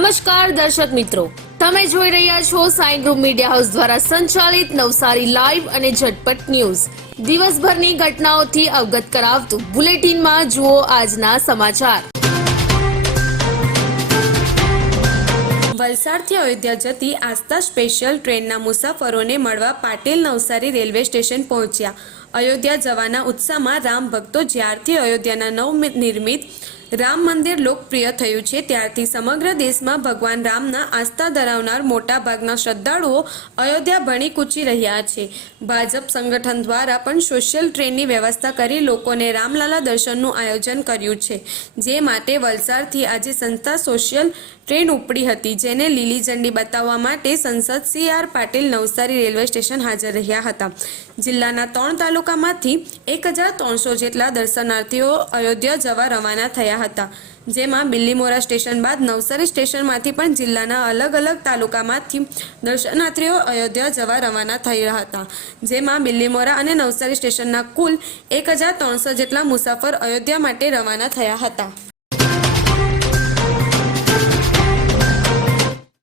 નમસ્કાર દર્શક મિત્રો. તમે જોઈ રહ્યા છો સાઈ ગ્રુપ મીડિયા હાઉસ દ્વારા સંચાલિત નવસારી લાઈવ અને ઝટપટ ન્યૂઝ. દિવસભરની ઘટનાઓથી અવગત કરાવતું બુલેટિનમાં જુઓ આજના સમાચાર. વલસાડથી અયોધ્યા જતી આસ્થા સ્પેશિયલ ટ્રેનના મુસાફરોને મળવા પાટેલ નવસારી રેલવે સ્ટેશન પહોંચ્યા. અયોધ્યા જવાના ઉત્સાહમાં રામ ભક્તો જ્યારથી અયોધ્યાના નવ નિર્મિત રામ મંદિર લોકપ્રિય થયું છે. ત્યારથી સમગ્ર દેશમાં ભગવાન રામના આસ્થા ધરાવનાર મોટાભાગના શ્રદ્ધાળુઓ અયોધ્યા ભણી કૂચી રહ્યા છે. ભાજપ સંગઠન દ્વારા પણ સોશિયલ ટ્રેનની વ્યવસ્થા કરી લોકોને રામલાલા દર્શનનું આયોજન કર્યું છે. જે માટે વલસાડથી આજે સંસ્થા સોશિયલ ટ્રેન ઉપડી હતી, જેને લીલી ઝંડી બતાવવા માટે સંસદ C R Patil Navsari railway station હાજર રહ્યા હતા. જિલ્લાના ત્રણ તાલુકામાંથી એક હજાર ત્રણસો જેટલા દર્શનાર્થીઓ અયોધ્યા જવા રવાના થયા હતા. જેમાં બિલ્લીમોરા સ્ટેશન બાદ નવસારી સ્ટેશનમાંથી પણ જિલ્લાના અલગ અલગ તાલુકામાંથી દર્શનાર્થીઓ અયોધ્યા જવા રવાના થઈ રહ્યા હતા. જેમાં બિલ્લીમોરા અને નવસારી સ્ટેશનના કુલ એક હજાર ત્રણસો જેટલા મુસાફર અયોધ્યા માટે રવાના થયા હતા.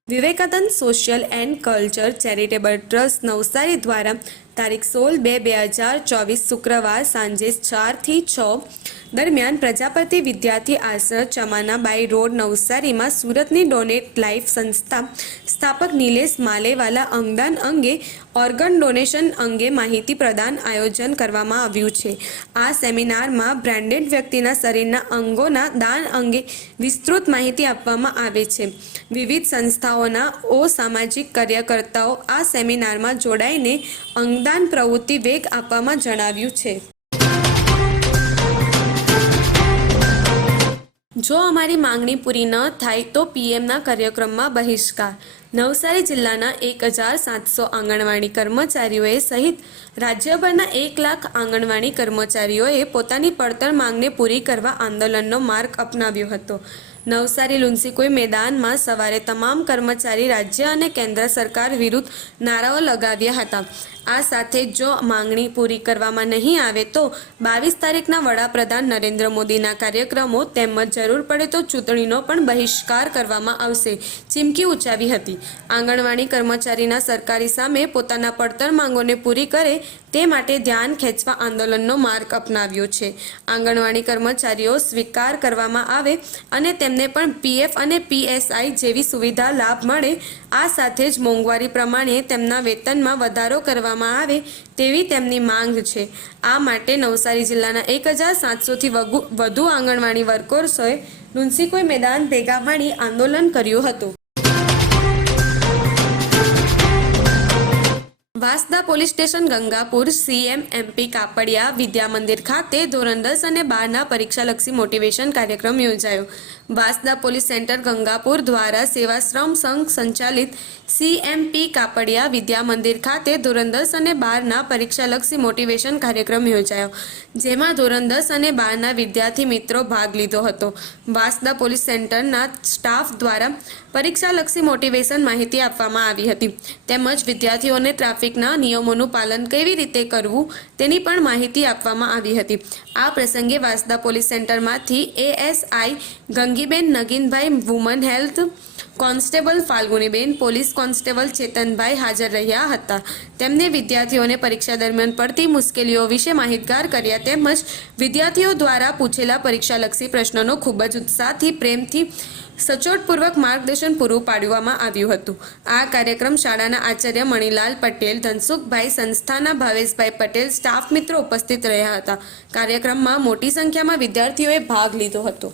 Vivekananda social and culture charitable trust Navsari દ્વારા તારીખ સોળ બે બે હજાર ચોવીસ શુક્રવાર સાંજે ચારથી છ દરમિયાન પ્રજાપતિ વિદ્યાર્થી આશ્રમ ચમાનાબાઈ રોડ નવસારીમાં સુરતની ડોનેટ લાઈફ સંસ્થા સ્થાપક નિલેશ માલેવાલા અંગદાન અંગે ઓર્ગન ડોનેશન અંગે માહિતી પ્રદાન આયોજન કરવામાં આવ્યું છે. આ સેમિનારમાં બ્રાન્ડેડ વ્યક્તિના શરીરના અંગોના દાન અંગે વિસ્તૃત માહિતી આપવામાં આવે છે. વિવિધ સંસ્થાઓના ઓ સામાજિક કાર્યકર્તાઓ આ સેમિનારમાં જોડાઈને અંગદાન પ્રવૃત્તિ વેગ આપવામાં જણાવ્યું છે. જો અમારી માંગણી પૂરી ન થાય તો પીએમના કાર્યક્રમમાં બહિષ્કાર. નવસારી જિલ્લાના એક હજાર સાતસો આંગણવાડી કર્મચારીઓએ સહિત રાજ્યભરના એક લાખ આંગણવાડી કર્મચારીઓએ પોતાની પડતર માંગને પૂરી કરવા આંદોલનનો માર્ગ અપનાવ્યો હતો. નવસારી લુન્સીકોઈ મેદાનમાં સવારે તમામ કર્મચારી રાજ્ય અને કેન્દ્ર સરકાર વિરુદ્ધ નારાઓ લગાવ્યા હતા. આ સાથે જો માંગણી પૂરી કરવામાં નહીં આવે તો બાવીસ તારીખના વડાપ્રધાન નરેન્દ્ર મોદીના કાર્યક્રમો તેમજ જરૂર પડે તો ચૂંટણીનો પણ બહિષ્કાર કરવામાં આવશે, ચીમકી ઉચ્ચાવી હતી. આંગણવાડી કર્મચારીના સરકારી સામે પોતાના પડતર માંગોને પૂરી કરે તે માટે ધ્યાન ખેંચવા આંદોલનનો માર્ગ અપનાવ્યો છે. આંગણવાડી કર્મચારીઓ સ્વીકાર કરવામાં આવે અને તેમને પણ પીએફ અને પીએસઆઈ જેવી સુવિધા લાભ મળે આ સાથે જ મોંઘવારી પ્રમાણે તેમના વેતનમાં વધારો કરવામાં આવે તેવી તેમની માંગ છે. આ માટે નવસારી જિલ્લાના એક હજાર સાતસોથી વધુ આંગણવાડી વર્કર્સોએ લુન્સીકોઈ મેદાન ભેગા મળી આંદોલન કર્યું હતું. Vasda police station Gangapur CM MP Kapadia Vidya Mandir ખાતે ધોરણ દસ અને બારના પરીક્ષાલક્ષી મોટિવેશન કાર્યક્રમ યોજાયો. વાસદા પોલીસ સેન્ટર ગંગાપુર દ્વારા સેવાશ્રમ સંઘ સંચાલિત સીએમપી કાપડિયા વિદ્યા મંદિર ખાતે ધોરણ દસ અને બારના પરીક્ષાલક્ષી મોટિવેશન કાર્યક્રમ યોજાયો, જેમાં ધોરણ દસ અને બારના વિદ્યાર્થી મિત્રો ભાગ લીધો હતો. વાસદા પોલીસ સેન્ટરના સ્ટાફ દ્વારા પરીક્ષાલક્ષી મોટિવેશન માહિતી આપવામાં આવી હતી. તેમજ વિદ્યાર્થીઓને ટ્રાફિકના નિયમોનું પાલન કેવી રીતે કરવું તેની પણ માહિતી આપવામાં આવી હતી. આ પ્રસંગે વાસદા પોલીસ સેન્ટરમાંથી ASI Gangiben Naginbhai woman health constable Falguniben, police constable Chetanbhai હાજર રહ્યા હતા. તેમને વિદ્યાર્થીઓને પરીક્ષા દરમિયાન પડતી મુશ્કેલીઓ વિશે માહિતગાર કર્યા તેમજ વિદ્યાર્થીઓ દ્વારા પૂછેલા પરીક્ષાલક્ષી પ્રશ્નોનો ખૂબ જ ઉત્સાહથી, પ્રેમથી સચોટપૂર્વક માર્ગદર્શન પૂરું પાડવામાં આવ્યું હતું. આ કાર્યક્રમ શાળાના આચાર્ય મણિલાલ પટેલ, ધનસુખભાઈ સંસ્થાના ભાવેશભાઈ પટેલ, સ્ટાફ મિત્રો ઉપસ્થિત રહ્યા હતા. કાર્યક્રમમાં મોટી સંખ્યામાં વિદ્યાર્થીઓએ ભાગ લીધો હતો.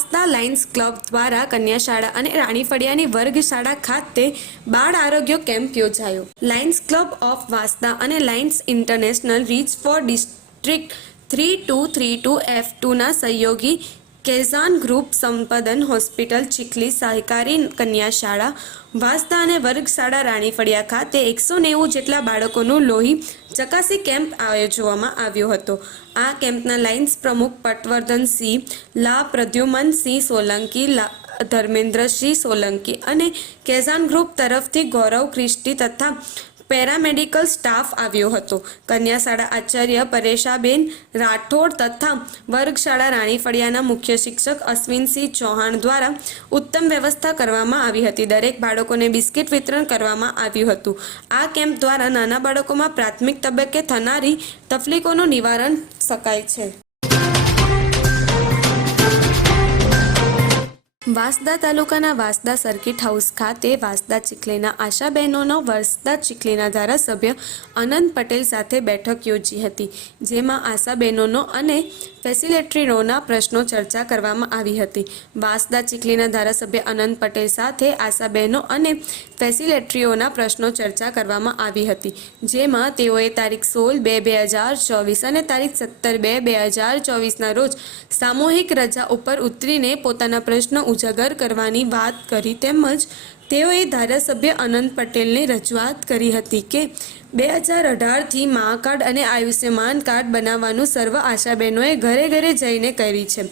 Vasda Lions Club દ્વારા કન્યાશાળા અને રાણી ફળિયાની વર્ગ શાળા ખાતે બાળ આરોગ્ય કેમ્પ યોજાયો. લાયન્સ ક્લબ ઓફ વાસ્તા અને Lions International reach for district three two three two F ટુના સહયોગી કેઝાન ગ્રુપ સંપાદન હોસ્પિટલ ચીખલી સહકારી કન્યા શાળા વાસદા અને વર્ગશાળા રાણીફળિયા ખાતે એકસો નેવું જેટલા બાળકોનું લોહી ચકાસી કેમ્પ આયોજવામાં આવ્યો હતો. આ કેમ્પના લાઇન્સ પ્રમુખ પટવર્ધનસિંહ લા પ્રદ્યુમનસિંહ સોલંકી, લા ધર્મેન્દ્રસિંહ સોલંકી અને કેઝાન ગ્રુપ તરફથી ગૌરવ ખ્રિસ્તી તથા પેરામેડિકલ સ્ટાફ આવ્યો હતો. કન્યાશાળા આચાર્ય પરેશાબેન રાઠોડ તથા વર્ગશાળા રાણીફળિયાના મુખ્ય શિક્ષક અશ્વિનસિંહ ચૌહાણ દ્વારા ઉત્તમ વ્યવસ્થા કરવામાં આવી હતી. દરેક બાળકોને બિસ્કિટ વિતરણ કરવામાં આવ્યું હતું. આ કેમ્પ દ્વારા નાના બાળકોમાં પ્રાથમિક તબક્કે થનારી તકલીફોનું નિવારણ શકાય છે. વાંસદા તાલુકાના વાંસદા સર્કિટ હાઉસ ખાતે વાંસદા ચીખલીના આશાબહેનોનો વાંસદા ચીખલીના ધારાસભ્ય અનંત પટેલ સાથે બેઠક યોજી હતી, જેમાં આશાબહેનોનો અને ફેસિલિટીરોના પ્રશ્નો ચર્ચા કરવામાં આવી હતી. વાંસદા ચીખલીના ધારાસભ્ય અનંત પટેલ સાથે આશાબહેનો અને ફેસિલેટરીઓના પ્રશ્નો ચર્ચા કરવામાં આવી હતી, જેમાં તેઓએ તારીખ સોળ બે બે હજાર ચોવીસ અને તારીખ સત્તર બે બે હજાર ચોવીસના રોજ સામૂહિક રજા ઉપર ઉતરીને પોતાના પ્રશ્નો ઉજાગર કરવાની વાત કરી તેમજ તેઓએ ધારાસભ્ય અનંત પટેલને રજૂઆત કરી હતી કે બે હજાર અઢારથી મા કાર્ડ અને આયુષ્યમાન કાર્ડ બનાવવાનું સર્વ આશાબહેનોએ ઘરે ઘરે જઈને કરી છે,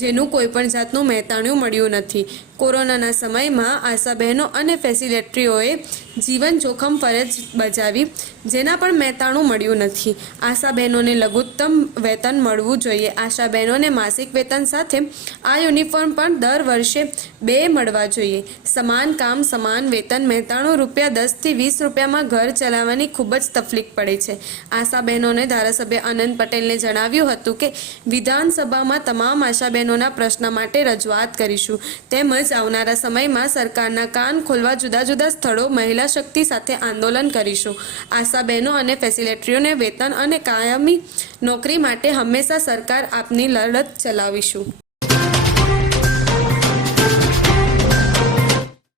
જેનું કોઈપણ જાતનું મહેતાણું મળ્યું નથી. કોરોનાના સમયમાં આશાબહેનો અને ફેસિલેટરીઓએ જીવન જોખમ ફરજ બજાવી જેના પણ મહેતાણું મળ્યું નથી. આશાબહેનોને લઘુત્તમ વેતન મળવું જોઈએ. આશાબહેનોને માસિક વેતન સાથે આ યુનિફોર્મ પણ દર વર્ષે બે મળવા જોઈએ. સમાન કામ સમાન વેતન મહેતાણું રૂપિયા દસથી વીસ રૂપિયામાં ઘર ચલાવવાની ખૂબ જ તકલીફ પડે છે. આશાબહેનોને ધારાસભ્ય આનંદ પટેલને જણાવ્યું હતું કે, વિધાનસભામાં તમામ આશાબહેનોના પ્રશ્ન માટે રજૂઆત કરીશું. તેમજ આવનારા સમયમાં સરકારના કાન ખોલવા જુદા જુદા સ્થળો મહિલા શક્તિ સાથે આંદોલન કરીશું. આશાબહેનો અને ફેસિલેટરીઓને વેતન અને કાયમી નોકરી માટે હંમેશા સરકાર આપની લડત ચલાવીશું.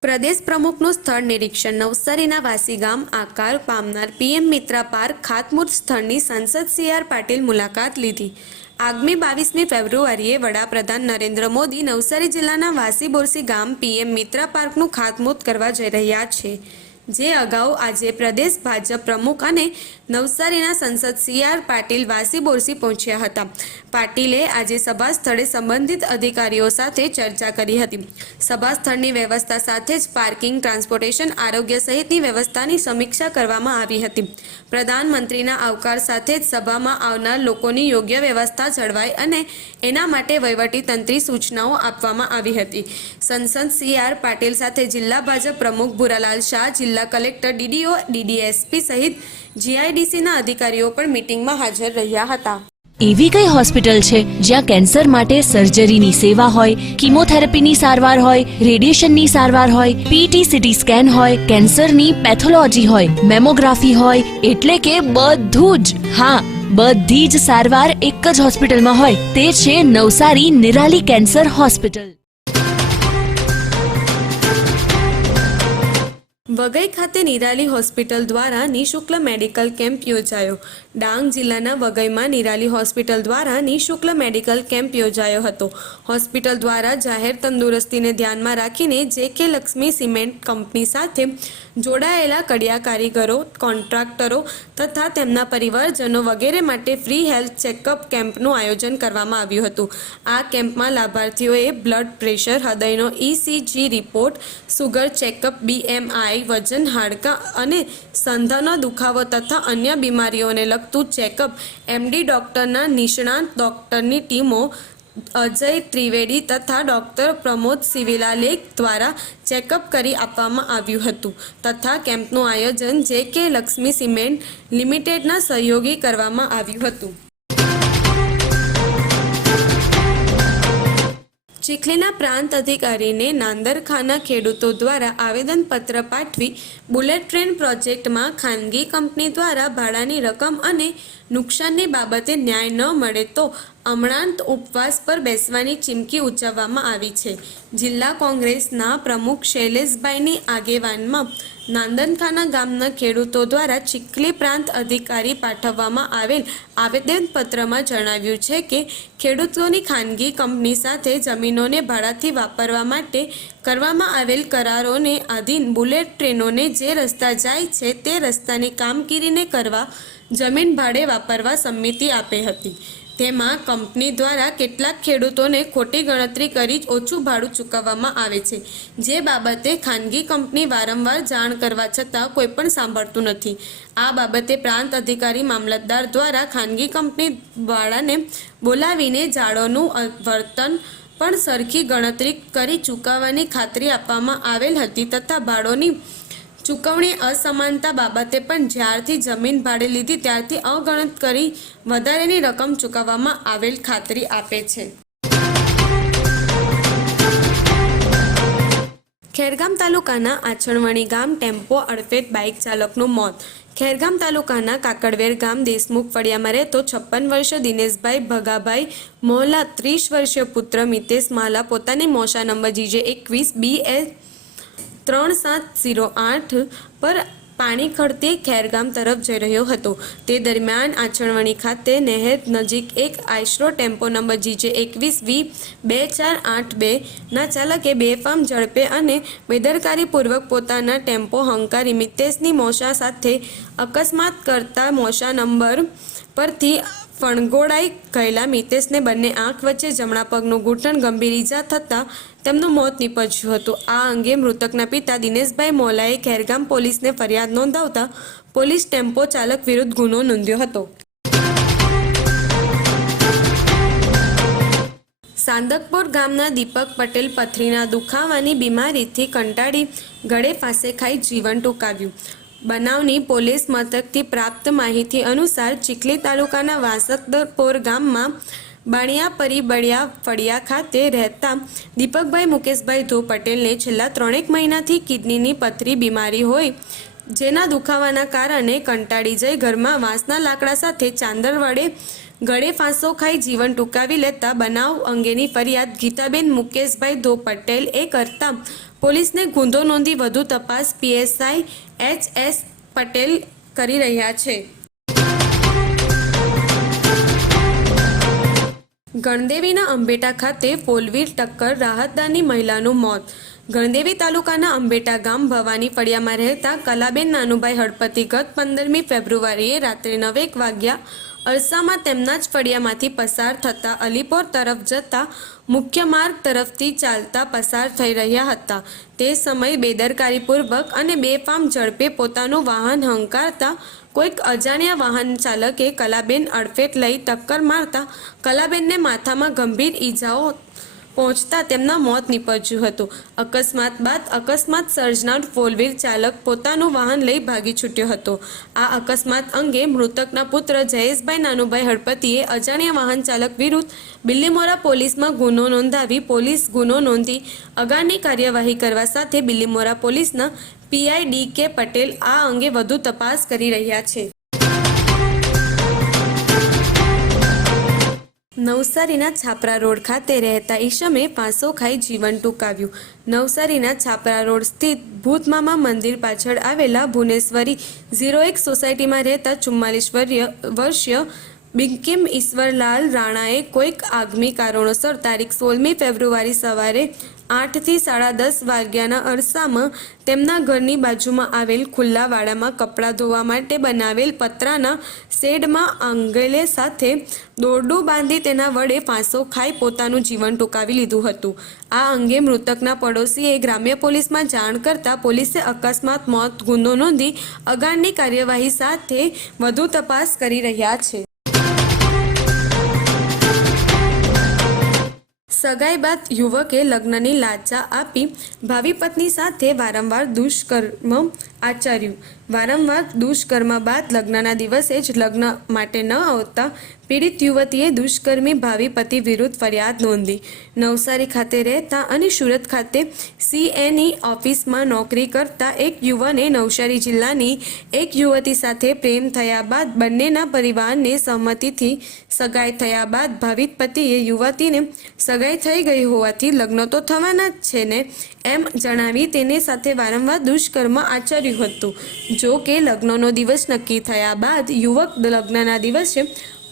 પ્રદેશ પ્રમુખનું સ્થળ નિરીક્ષણ. નવસારીના વાસી ગામ આકાર પામનાર પીએમ મિત્રા પાર્ક ખાતમુહૂર્ત સ્થળની સંસદ સી આર પાટીલ મુલાકાત લીધી. આગામી બાવીસમી ફેબ્રુઆરીએ વડાપ્રધાન નરેન્દ્ર મોદી નવસારી જિલ્લાના વાસી બોરસી ગામ પીએમ મિત્રા પાર્કનું ખાતમુહૂર્ત કરવા જઈ રહ્યા છે. જે અગાઉ આજે પ્રદેશ ભાજપ પ્રમુખ અને નવસારીના સંસદ સી આર પાટીલ, વાસી બોરસી પહોંચ્યા હતા. પાટીલે આજે સભા સ્થળે સંબંધિત અધિકારીઓ સાથે ચર્ચા કરી હતી. સભા સ્થળની વ્યવસ્થા સાથે જ પાર્કિંગ, ટ્રાન્સપોર્ટેશન, આરોગ્ય સહિતની વ્યવસ્થાની સમીક્ષા કરવામાં આવી હતી. પ્રધાનમંત્રીના આવકાર સાથે જ સભામાં આવનાર લોકોની યોગ્ય વ્યવસ્થા જળવાય અને એના માટે વહીવટીતંત્રી સૂચનાઓ આપવામાં આવી હતી. સંસદ સી આર પાટીલ સાથે જિલ્લા ભાજપ પ્રમુખ ભુરાલાલ શાહ, જિલ્લા કલેક્ટર ડીડીઓ, ડીડીએસપી સહિત જીઆઈડીસીના અધિકારીઓ પણ મિટિંગમાં હાજર રહ્યા હતા. એવી કઈ હોસ્પિટલ છે જ્યાં કેન્સર માટે સર્જરીની સેવા હોય, કિમોથેરાપીની સારવાર હોય, રેડિયેશનની સારવાર હોય પીટી સીટી સ્કેન હોય, કેન્સરની પેથોલોજી હોય, મેમોગ્રાફી હોય, એટલે કે બધું જ. હા, બધી જ સારવાર એક જ હોસ્પિટલમાં હોય, તે છે નવસારી નિરાલી કેન્સર હોસ્પિટલ. વઘઈ ખાતે નિરાલી હોસ્પિટલ દ્વારા નિઃશુલ્ક મેડિકલ કેમ્પ યોજાયો. ડાંગ જિલ્લાના વઘઈમાં નિરાલી હોસ્પિટલ દ્વારા નિઃશુલ્ક મેડિકલ કેમ્પ યોજાયો હતો. હોસ્પિટલ દ્વારા જાહેર તંદુરસ્તીને ધ્યાનમાં રાખીને જે કે લક્ષ્મી સિમેન્ટ કંપની સાથે જોડાયેલા કડિયા કારીગરો, કોન્ટ્રાક્ટરો તથા તેમના પરિવારજનો વગેરે માટે ફ્રી હેલ્થ ચેકઅપ કેમ્પનું આયોજન કરવામાં આવ્યું હતું. આ કેમ્પમાં લાભાર્થીઓએ blood pressure, હૃદયનો ECG report, sugar checkup BMI વજન, હાડકાં અને સંધાનો દુખાવો તથા અન્ય બીમારીઓને લગતું ચેકઅપ એમડી ડોક્ટરના નિષ્ણાંત ડોક્ટરની ટીમો અજય ત્રિવેદી તથા ડોક્ટર પ્રમોદ સિવિલાલેખ દ્વારા ચેકઅપ કરી આપવામાં આવ્યું હતું તથા કેમ્પનું આયોજન જે કે લક્ષ્મી સિમેન્ટ લિમિટેડના સહયોગી કરવામાં આવ્યું હતું. ચીખલીના પ્રાંત અધિકારીને નાંદરખાના ખેડૂતો દ્વારા આવેદનપત્ર પાઠવી બુલેટ ટ્રેન પ્રોજેક્ટમાં ખાનગી કંપની દ્વારા ભાડાની રકમ અને નુકસાનની બાબતે ન્યાય ન મળે તો અમણાંત ઉપવાસ પર બેસવાની ચીમકી ઉચ્ચાવવામાં આવી છે. જિલ્લા કોંગ્રેસના પ્રમુખ શૈલેષભાઈની આગેવાનમાં નાંદનખાના ગામના ખેડૂતો દ્વારા ચીખલી પ્રાંત અધિકારી પાઠવવામાં આવેલ આવેદનપત્રમાં જણાવ્યું છે કે ખેડૂતોની ખાનગી કંપની સાથે જમીનોને ભાડાથી વાપરવા માટે કરવામાં આવેલ કરારોને આધીન બુલેટ ટ્રેનોને જે રસ્તા જાય છે તે રસ્તાની કામગીરીને કરવા જમીન ભાડે વાપરવા સંમતિ આપી હતી. તેમાં કંપની દ્વારા કેટલાક ખેડૂતોને ખોટી ગણતરી કરી જ ઓછું ભાડું ચૂકવવામાં આવે છે. જે બાબતે ખાનગી કંપની વારંવાર જાણ કરવા છતાં કોઈ પણ સાંભળતું નથી. આ બાબતે પ્રાંત અધિકારી મામલતદાર દ્વારા ખાનગી કંપની વાળાને બોલાવીને જાળોનું વર્તન પણ સરખી ગણતરી કરી ચૂકવવાની ખાતરી આપવામાં આવેલ હતી તથા ભાડોની ચૂકવણી અસમાનતા બાબતે પણ જ્યારથી જમીન ભાડે લીધી ત્યારથી અગણત કરી વધારેની રકમ ચૂકવવામાં આવેલ ખાતરી આપે છે. ખેરગામ તાલુકાના આછણવાણી ગામ ટેમ્પો અડફેટ બાઇક ચાલકનું મોત. ખેરગામ તાલુકાના કાકડવેર ગામ દેશમુખ ફળિયામાં રહેતો છપ્પન વર્ષીય દિનેશભાઈ ભગાભાઈ મોહલા ત્રીસ વર્ષીય પુત્ર મિતેશ માલા પોતાની મોશા નંબર જીજે એકવીસ બી એ ત્રણ સાત ઝીરો આઠ પર પાણી ખડતી ખેરગામ તરફ જઈ રહ્યો હતો. તે દરમિયાન આંચણવાણી ખાતે નહેર નજીક એક આઈશ્રો ટેમ્પો નંબર જીજે એકવીસ વી બે ચાર આઠ બે ના ચાલકે બેફામ ઝડપે અને બેદરકારીપૂર્વક પોતાના ટેમ્પો હંકારી મિતેશની મોશા સાથે અકસ્માત કરતા મોશા નંબર પરથી ફણગોળાઈ ગયેલા મિતેશને બંને આંખ વચ્ચે જમણા પગનું ઘૂંટણ ગંભીર ઈજા થતાં તેમનું મોત નીપજ્યું હતું. આ અંગે મૃતકના પિતા દિનેશભાઈ મોલાએ ખેરગામ પોલીસને ફરિયાદ નોંધાવતા પોલીસ ટેમ્પો ચાલક વિરુદ્ધ ગુનો નોંધ્યો હતો. સાંદકપુર ગામના દીપક પટેલ પથરીના દુખાવાની બીમારીથી કંટાળી ગળે ફાંસે ખાઈ જીવન ટૂંકાવ્યું. બનાવની પોલીસ મથકથી પ્રાપ્ત માહિતી અનુસાર ચીખલી તાલુકાના વાસકદપોર ગામમાં બાણિયા પરિબળિયા ફળિયા ખાતે રહેતા દીપકભાઈ મુકેશભાઈ ધો પટેલને છેલ્લા ત્રણેક મહિનાથી કિડનીની પથરી બીમારી હોય, જેના દુખાવાના કારણે કંટાળી જઈ ઘરમાં વાંસના લાકડા સાથે ચાંદર વડે ગળે ફાંસો ખાઈ જીવન ટૂંકાવી લેતા બનાવ અંગેની ફરિયાદ ગીતાબેન મુકેશભાઈ ધો પટેલ એ કરતા પોલીસને ગુંધો નોંધી વધુ તપાસ પીએસઆઈ એચ એસ પટેલ કરી રહ્યા છે. ગણદેવીના અંબેટા ખાતે પોલવીર ટક્કર રાહતદારની મહિલાનું મોત. ગણદેવી તાલુકાના અંબેટા ગામ ભવાની ફળિયામાં રહેતા કલાબેન નાનુભાઈ હળપતિ ગત પંદરમી ફેબ્રુઆરીએ રાત્રે નવેક વાગ્યા અરસામાં તેમના જ ફળિયામાંથી પસાર થતા અલીપોર તરફ જતા મુખ્ય માર્ગ તરફથી ચાલતા પસાર થઈ રહ્યા હતા. તે સમયે બેદરકારીપૂર્વક અને બેફામ ઝડપે પોતાનું વાહન હંકારતા કોઈક અજાણ્યા વાહન ચાલકે કલાબેન અડફેટ લઈ ટક્કર મારતા કલાબેનને માથામાં ગંભીર ઈજાઓ પહોંચતા તેમના મોત નીપજ્યું હતું. અકસ્માત બાદ અકસ્માત સર્જનાર ફોલવીર ચાલક પોતાનું વાહન લઈ ભાગી છૂટ્યો હતો. આ અકસ્માત અંગે મૃતકના પુત્ર જયેશભાઈ નાનુભાઈ હળપતિએ અજાણ્યા વાહન ચાલક વિરુદ્ધ બિલ્લીમોરા પોલીસમાં ગુનો નોંધાવી પોલીસ ગુનો નોંધી અગાની કાર્યવાહી કરવા સાથે બિલ્લીમોરા પોલીસના પીઆઈ ડી કે પટેલ આ અંગે વધુ તપાસ કરી રહ્યા છે. નવસારીના છાપરા રોડ ખાતે રહેતા ઈશમે પાંસો ખાઈ જીવન ટૂંકાવ્યું. નવસારીના છાપરા રોડ સ્થિત ભૂતમામા મંદિર પાછળ આવેલા ભુવનેશ્વરી ઝીરો એક સોસાયટીમાં રહેતા ચુમ્માલીસ વર્ષીય બિંકિમ ઈશ્વરલાલ રાણાએ કોઈક આગમી કારણોસર તારીખ સોળમી ફેબ્રુઆરી સવારે આઠથી સાડા દસ વાગ્યાના અરસામાં તેમના ઘરની બાજુમાં આવેલ ખુલ્લા વાડામાં કપડાં ધોવા માટે બનાવેલ પતરાના શેડમાં આંગલે સાથે દોરડું બાંધી તેના વડે ફાંસો ખાઈ પોતાનું જીવન ટૂંકાવી લીધું હતું. આ અંગે મૃતકના પડોશીએ ગ્રામ્ય પોલીસમાં જાણ કરતા પોલીસે અકસ્માત, મોત, ગુનો નોંધી અગાળની કાર્યવાહી સાથે વધુ તપાસ કરી રહ્યા છે. સગાઈ બાદ યુવકે લગ્નની લાચા આપી ભાવિ પત્ની સાથે વારંવાર દુષ્કર્મ આચર્યું. વારંવાર દુષ્કર્મ બાદ લગ્નના દિવસે જ લગ્ન માટે ન આવતા પીડિત યુવતીએ દુષ્કર્મી ભાવિ પતિ વિરુદ્ધ ફરિયાદ નોંધી. નવસારી ખાતે રહેતા અને સુરત ખાતે સીએનઈ ઓફિસમાં નોકરી કરતા એક યુવાને નવસારી જિલ્લાની એક યુવતી સાથે પ્રેમ થયા બાદ બંનેના પરિવારને સહમતિથી સગાઈ થયા બાદ ભાવિત પતિએ યુવતીને સગાઈ થઈ ગઈ હોવાથી લગ્ન તો થવાના જ છે ને એમ જણાવી તેને સાથે વારંવાર દુષ્કર્મ આચર્યું હતું. જો કે લગ્નનો દિવસ નક્કી થયા બાદ યુવક લગ્નના દિવસે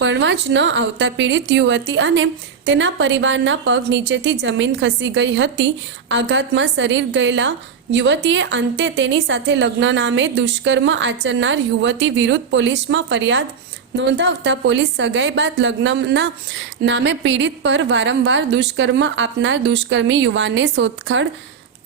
ભણવા જ ન આવતા પીડિત યુવતી અને તેના પરિવારના પગ નીચેથી જમીન ખસી ગઈ હતી. આઘાતમાં શરીર ગયેલા યુવતીએ અંતે તેની સાથે લગ્ન નામે દુષ્કર્મ આચરનાર યુવતી વિરુદ્ધ પોલીસમાં ફરિયાદ નોંધાવતા પોલીસ સગાઈ બાદ લગ્નના નામે પીડિત પર વારંવાર દુષ્કર્મ આપનાર દુષ્કર્મી યુવાનને શોધખોળ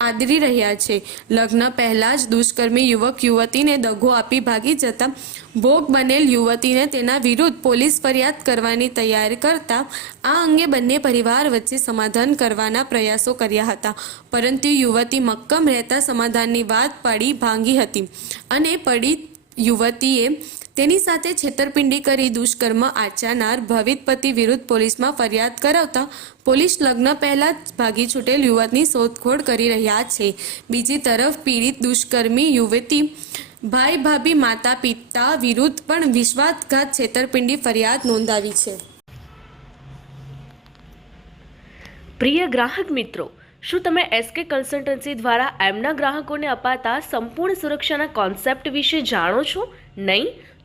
આદરી રહ્યા છે. લગ્ન પહેલાં જ દુષ્કર્મી યુવક યુવતીને દગો આપી ભાગી જતા ભોગ બનેલ યુવતીને તેના વિરુદ્ધ પોલીસ ફરિયાદ કરવાની તૈયારી કરતા આ અંગે બંને પરિવાર વચ્ચે સમાધાન કરવાના પ્રયાસો કર્યા હતા. પરંતુ યુવતી મક્કમ રહેતા સમાધાનની વાત પાડી ભાંગી હતી અને પડી યુવતીએ તેની સાથે છેતરપિંડી કરી દુષ્કર્મ આચરનાર ભવિત પતિ વિરુદ્ધ પોલીસમાં ફરિયાદ કરાવતા પોલીસ લગ્ન પહેલા જ ભાગી છૂટેલ યુવકની શોધખોળ કરી રહ્યા છે. બીજી તરફ પીડિત દુષ્કર્મી યુવતી ભાઈ ભાભી માતા પિતા વિરુદ્ધ પણ વિશ્વાસઘાત છેતરપિંડી ફરિયાદ નોંધાવી છે. પ્રિય ગ્રાહક મિત્રો, શું તમે એસકે કન્સલ્ટન્સી દ્વારા એમના ગ્રાહકોને અપાતા સંપૂર્ણ સુરક્ષાના કોન્સેપ્ટ વિશે જાણો છો? નહીં?